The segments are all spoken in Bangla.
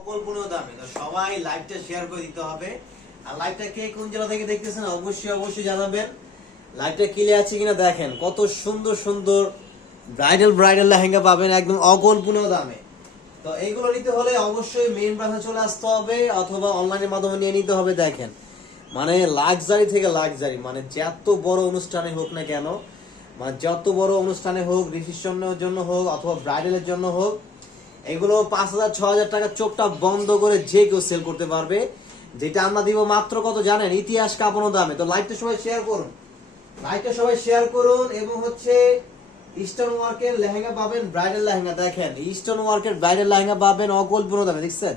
অকল্পনীয় দামে। তো সবাই লাইভটা শেয়ার করে দিতে হবে। আর লাইভটা কে কোন জেলা থেকে দেখতেছেন অবশ্যই জানাবেন। লাইভটা ক্লিয়ার আছে কিনা দেখেন, কত সুন্দর সুন্দর ব্রাইডাল লেহেঙ্গা পাবেন একদম অকল্পনীয় দামে। তো এইগুলো নিতে হলে অবশ্যই মেইন ব্রাঞ্চে চলে আসতে হবে অথবা অনলাইনের মাধ্যমে নিয়ে নিতে হবে। দেখেন মানে লাক্সারি থেকে লাক্সারি, মানে যত বড় অনুষ্ঠানে হোক না কেন, মানে যত বড় অনুষ্ঠানে হোক, রিসেপশনের জন্য হোক অথবা ব্রাইডালের জন্য হোক, এগুলো 5,000-6,000 টাকা চোখটা বন্ধ করে যে কেউ সেল করতে পারবে। যেটা আমরা দিব মাত্র কত জানেন? ইতিহাস কাঁপানো দামে। তো লাইভটা সবাই শেয়ার করুন, এবং হচ্ছে ইস্টার্ন ওয়ার্কের লেহেঙ্গা পাবেন, ব্রাইডাল লেহেঙ্গা। দেখেন ইস্টার্ন ওয়ার্কের ব্রাইডাল লেহেঙ্গা পাবেন অকল্পনীয় দামে। দেখছেন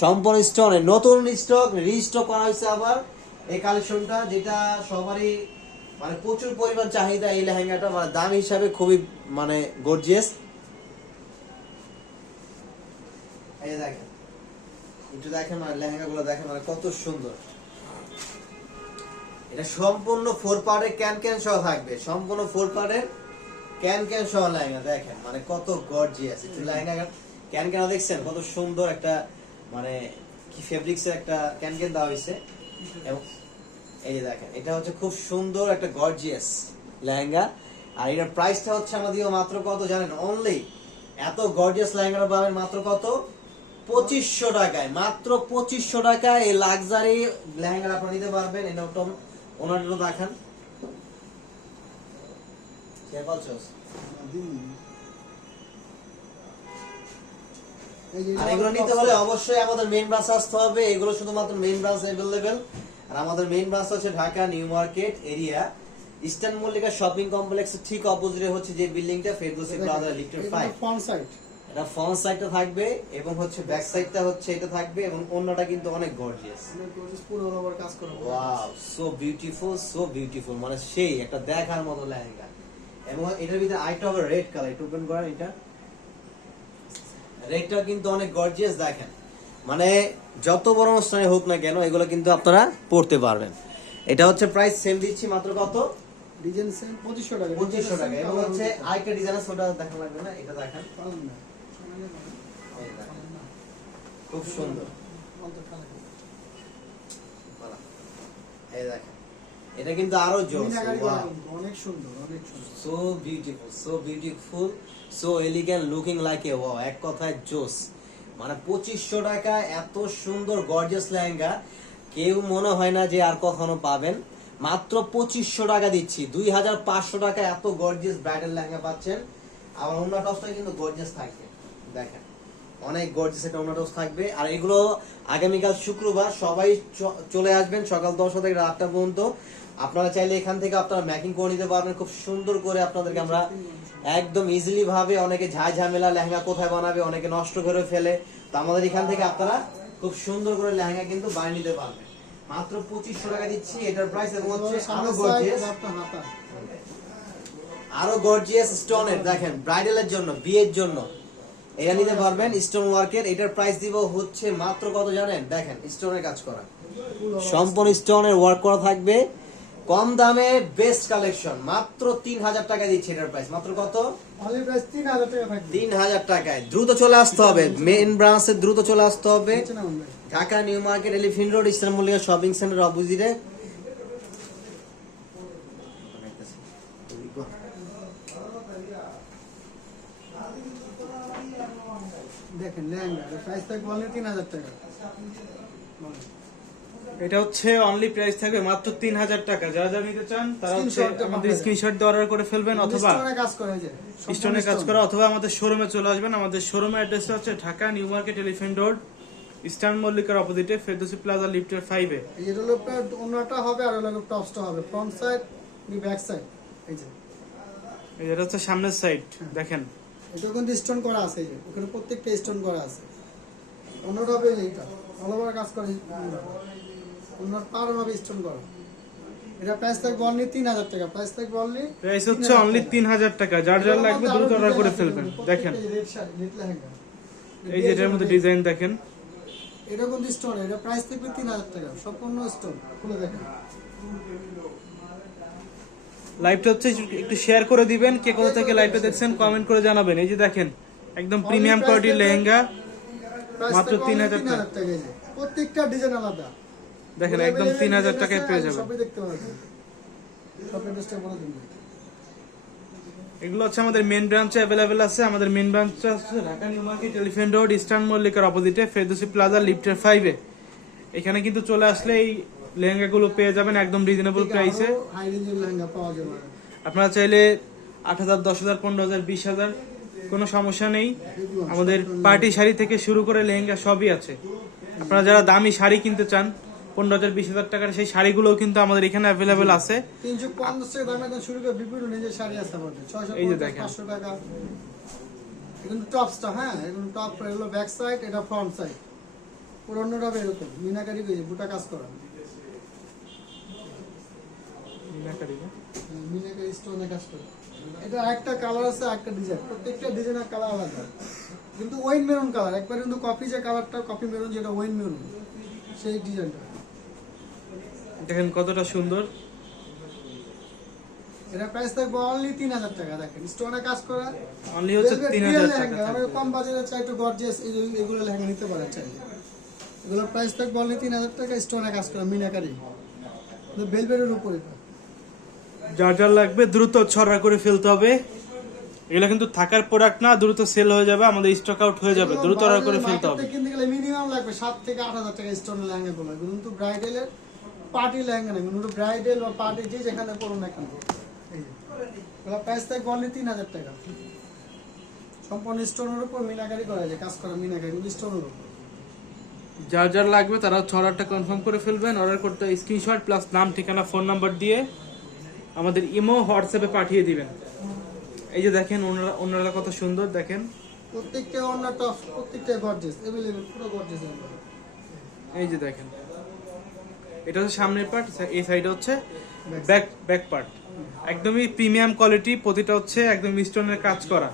সম্পূর্ণ স্টোনে নতুন স্টক রিস্টক করা হয়েছে আবার এই কালেকশনটা, যেটা সবারই মানে প্রচুর পরিমাণ চাহিদা এই লেহেঙ্গাটা, মানে দাম হিসাবে খুবই মানে গর্জিয়াস। এই দেখেন একটু দেখেন মানে লেহেঙ্গা গুলো দেখেন মানে কত সুন্দর। এটা সম্পূর্ণ 4 পার্টের ক্যান সহ থাকবে, সম্পূর্ণ 4 পার্টের ক্যান সহ লেহেঙ্গা। দেখেন মানে কত গর্জিয়াস। একটু লেহেঙ্গা ক্যান দেখছেন কত সুন্দর একটা মানে কি ফেব্রিক্স এর একটা ক্যান দেওয়া হয়েছে। এবং এই যে দেখেন এটা হচ্ছে খুব সুন্দর একটা গর্জিয়াস লেহেঙ্গা। আর এটার প্রাইসটা হচ্ছে আমাদের মাত্র কত জানেন? অনলি এত গর্জিয়াস লেহেঙ্গাটা পাবেন মাত্র কত? 2500 টাকায়। মাত্র 2500 টাকায় এই লাক্সারি লেহেঙ্গা আপনারা নিতে পারবেন। এটা ওনারটা দেখান কে বলছস। আর এগুলো নিতে হলে অবশ্যই আমাদের মেইন ব্রাঞ্চ আসতে হবে। এগুলো শুধুমাত্র মেইন ব্রাঞ্চ अवेलेबल। আর আমাদের মেইন ব্রাঞ্চ হচ্ছে Dhaka New market area, eastern Mallika shopping কমপ্লেক্সের ঠিক অপোজিটে হচ্ছে যে বিল্ডিংটা, ফেরদৌসী প্লাজা লিফটের 5। ফ্রন্ট সাইড, এটা ফ্রন্ট সাইডটা থাকবে এবং হচ্ছে ব্যাক সাইডটা হচ্ছে এটা থাকবে, এবং অন্যটা কিন্তু অনেক গর্জিয়াস। পুরো ওভার কাজ করা। ওয়াও সো বিউটিফুল, মানে সেই একটা দেখার মতো লেহেঙ্গা। এবং এটার ভিতরে আইটা হবে রেড কালার। একটু ওপেন করেন, এটা রেডটা কিন্তু অনেক গর্জিয়াস। দেখেন মানে যত বড় অনুষ্ঠানে হোক না কেন এগুলো কিন্তু আপনারা পড়তে পারবেন। এটা হচ্ছে প্রাইস সেম দিচ্ছি মাত্র কত? ডিজাইন সেম 2500 টাকা। 2500 টাকা। এবং হচ্ছে আইটা ডিজাইন আছে, ওটা দেখা লাগবে না, এটা দেখেন খুব সুন্দর। এই দেখেন এটা কিন্তু আরো জোস। অনেক সুন্দর, so beautiful, so elegant, looking like a wow. এক কথায় জোস। মানে 2500 টাকা এত সুন্দর গর্জিয়াস লেহেঙ্গা কেউ মনে হয় না যে আর কখনো পাবেন। মাত্র 2500 টাকা দিচ্ছি। 2500 টাকা এত গর্জিয়াস ব্রাইডাল লেহেঙ্গা পাচ্ছেন। আর অন্য টপসটা কিন্তু গর্জিয়াস থাকবে। দেখেন অনেক গর্জিয়াস একটা অন্য টপস থাকবে। আর এগুলো আগামীকাল শুক্রবার সবাই চলে আসবেন সকাল 10টা থেকে রাত 8টা পর্যন্ত। আপনারা চাইলে এখান থেকে আপনারা ম্যাকিং করে নিতে পারবেন খুব সুন্দর করে। আপনাদেরকে আমরা একদম ইজিলি ভাবে, অনেকে ঝামেলা লেহেঙ্গা কোথায় বানাবে, অনেকে নষ্ট করে ফেলে, তো আমাদের এখান থেকে আপনারা খুব সুন্দর করে লেহেঙ্গা কিন্তু বানিয়ে নিতে পারবেন। মাত্র 2500 টাকা দিচ্ছি এটার প্রাইস। এবং হচ্ছে আরো গর্জিয়াস স্টোনের দেখেন ব্রাইডালের জন্য, বিয়ের জন্য এটা নিতে পারবেন স্টোন ওয়ার্কের। এটার প্রাইস দিব হচ্ছে মাত্র কত জানেন? দেখেন স্টোনের কাজ করা, সম্পূর্ণ স্টোনের ওয়ার্ক করা থাকবে, কম দামে বেস্ট কালেকশন। মাত্র 3000 টাকা দিচ্ছি এটার প্রাইস। মাত্র কত? অনলি প্রাইস 3000 টাকা থাকবে। 3000 টাকায় দ্রুত চলে আসতে হবে, মেইন ব্রাঞ্চে দ্রুত চলে আসতে হবে। Dhaka New Market Elephant Road eastern Mallika shopping centre অপোজিটে। দেখেন লেহেঙ্গা প্রাইস থাকবে অনলি 3000 টাকা। এটা হচ্ছে অনলি প্রাইস থাকবে মাত্র 3000 টাকা। যারা নিতে চান তারা হচ্ছে আমাদের স্ক্রিনশট দিয়ে অর্ডার করে ফেলবেন, অথবা স্টোনে কাজ করা, অথবা আমাদের শোরুমে চলে আসবেন। আমাদের শোরুমের অ্যাড্রেস হচ্ছে Dhaka New Market Elephant Road Eastern মল্লিকার অপোজিটে, ফেরদৌসী প্লাজা লিফটের 5 এ। এই হলো অন্যটা হবে আর হলো টপসটা হবে ফ্রন্ট সাইড নি ব্যাক সাইড। এই যে এটা হচ্ছে সামনের সাইড দেখেন, এটা কিন্তু স্টোন করা আছে, এই যে ওখানে প্রত্যেকটা স্টোন করা আছে। অন্যটা হবে এইটা অল ওভার কাজ করে, অন্যর পার হবে স্টোন করা। এটা প্রাইস থাকবে অনলি 3000 টাকা। প্রাইস থাকবে অনলি প্রাইস হচ্ছে অনলি 3000 টাকা। যার লাগবে দ্রুত অর্ডার করে ফেলবেন। দেখেন রেড লেহেঙ্গা, এই যে এটার মধ্যে ডিজাইন দেখেন, এটা কিন্তু স্টোন। এটা প্রাইস থাকবে 3000 টাকা সম্পূর্ণ স্টোন। খুলে দেখেন। লাইভটা হচ্ছে একটু শেয়ার করে দিবেন, কে কোথা থেকে লাইভটা দেখছেন কমেন্ট করে জানাবেন। এই যে দেখেন একদম প্রিমিয়াম কোয়ালিটির লেহেঙ্গা, প্রাইস মাত্র 3000 টাকা। টাকা এই যে প্রত্যেকটা ডিজাইন আলাদা দেখেন একদম 3000 টাকায় পেয়ে যাবেন। সবই দেখতে পাবেন সব অ্যাড্রেসটা বলে দিন এগুলো হচ্ছে আমাদের মেন ব্রাঞ্চে অ্যাভেলেবেল আছে। আমাদের মেন ব্রাঞ্চ আছে Dhaka New Market, Elephant Road, Eastern মল্লিকার অপোজিটে, ফেরদৌসি প্লাজা, লিফটের 5 এ। এখানে কিন্তু চলে আসলে এই লেহেঙ্গাগুলো পেয়ে যাবেন একদম রিজনেবল প্রাইসে। হাই রেঞ্জের লেহেঙ্গা পাওয়া যাবে আপনারা চাইলে 8000, 10000, 15000, 20000 কোনো সমস্যা নেই। আমাদের পার্টি শাড়ি থেকে শুরু করে লেহেঙ্গা সবই আছে। আপনারা যারা দামি শাড়ি কিনতে চান 15000, 20000 টাকার সেই শাড়িগুলোও কিন্তু আমাদের এখানে অ্যাভেলেবেল আছে। 350 টাকা দামে তো শুরু করে বিভিন্ন নিজের শাড়ি আসতে পারবে 650, এই যে দেখেন। 500 টাকা। এগুলো টপসটা, হ্যাঁ এগুলো টপ, এগুলো ব্যাক সাইড, এটা ফ্রন্ট সাইড। পুরোনোটা এরকম মিনাকারি করে বুটা কাজ করা, মিনাকারি স্টোনে কাজ করা। এটা একটা কালার আছে, একটা ডিজাইন, প্রত্যেকটা ডিজাইনের কালার আলাদা। কিন্তু ওয়াইন মেরুন কালার, একবার কিন্তু কফি যে কালারটা, কফি মেরুন যেটা ওয়াইন মেরুন, সেই ডিজাইনটা দেখেন কতটা সুন্দর। এটা প্রাইস থাকবে অনলি 3000 টাকা। দেখেন স্টোনে কাজ করা, অনলি হচ্ছে 3000 টাকা লেহেঙ্গা। থাকবে। কম বাজেটে চাই একটু গর্জিয়াস, এগুলো লেহেঙ্গা নিতে পারেন চাইলে। এগুলোর প্রাইস থাকবে অনলি 3000 টাকা, স্টোনে কাজ করা মিনাকারি, বেলভেটের উপরে। যার যার লাগবে দ্রুত ছড়া করে ফেলতে হবে। এগুলো কিন্তু থাকার প্রোডাক্ট না, দ্রুত সেল হয়ে যাবে, আমাদের স্টক আউট হয়ে যাবে, দ্রুত অর্ডার করে ফেলতে হবে। কিনতে গেলে মিনিমাম লাগবে 7 থেকে 8000 টাকা স্টোনের লেহেঙ্গা গুলো। এগুলো কিন্তু ব্রাইডালের পার্টি লেহেঙ্গা না, এগুলো ব্রাইডাল বা পার্টি যে যেখানে পরুন না কেন। এই যে এগুলো প্রাইস থাকবে অনলি 3000 টাকা। সম্পূর্ণ স্টোনের উপর মিনাকারি করা যায়, কাজ করা মিনাকারি স্টোনের উপর। যার যার লাগবে তারা অর্ডারটা কনফার্ম করে ফেলবেন। অর্ডার করতে স্ক্রিনশট প্লাস নাম, ঠিকানা, ফোন নাম্বার দিয়ে আমাদের ইমো, হোয়াটসঅ্যাপে পাঠিয়ে দিবেন। এই যে দেখেন ওনারা কত সুন্দর, দেখেন প্রত্যেকটা অন্য টপ, প্রত্যেকটা গর্জিয়াস, अवेलेबल পুরো গর্জিয়াস। এই যে দেখেন, এটা হচ্ছে সামনের পার্ট, এই সাইডে হচ্ছে ব্যাক পার্ট। একদমই প্রিমিয়াম কোয়ালিটি, প্রতিটা হচ্ছে একদম স্টোনের কাজ করা,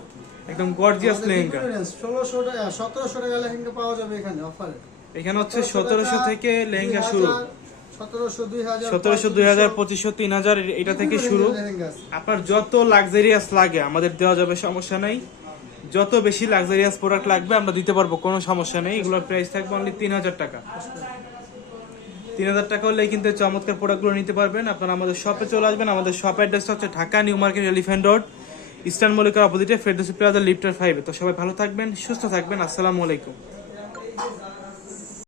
একদম গর্জিয়াস লেহেঙ্গা। 1600 টাকা 1700 টাকা লেহেঙ্গা পাওয়া যাবে এখানে অফারে। এখানে হচ্ছে 1700 থেকে লেহেঙ্গা শুরু, 1700, 2000, 1700, 2000, 2500, 3000 এটা থেকে শুরু। আপনার যত লাক্সারিয়াস লাগে আমাদের দেওয়া যাবে, সমস্যা নাই। যত বেশি লাক্সারিয়াস প্রোডাক্ট লাগবে আমরা দিতে পারবো, কোনো সমস্যা নেই। এগুলোর প্রাইস থাকবে অনলি 3000 টাকা। 3000 টাকা হলে কিন্তু চমৎকার প্রোডাক্টগুলো নিতে পারবেন। আপনারা আমাদের শপে চলে আসবেন। আমাদের শপ অ্যাড্রেসটা হচ্ছে Dhaka New Market, Elephant Road, Eastern মল্লিকার অপোজিটে, ফেরদৌসি প্লাজা, লিফটের 5 এ। তো সবাই ভালো থাকবেন, সুস্থ থাকবেন। আসসালামু আলাইকুম।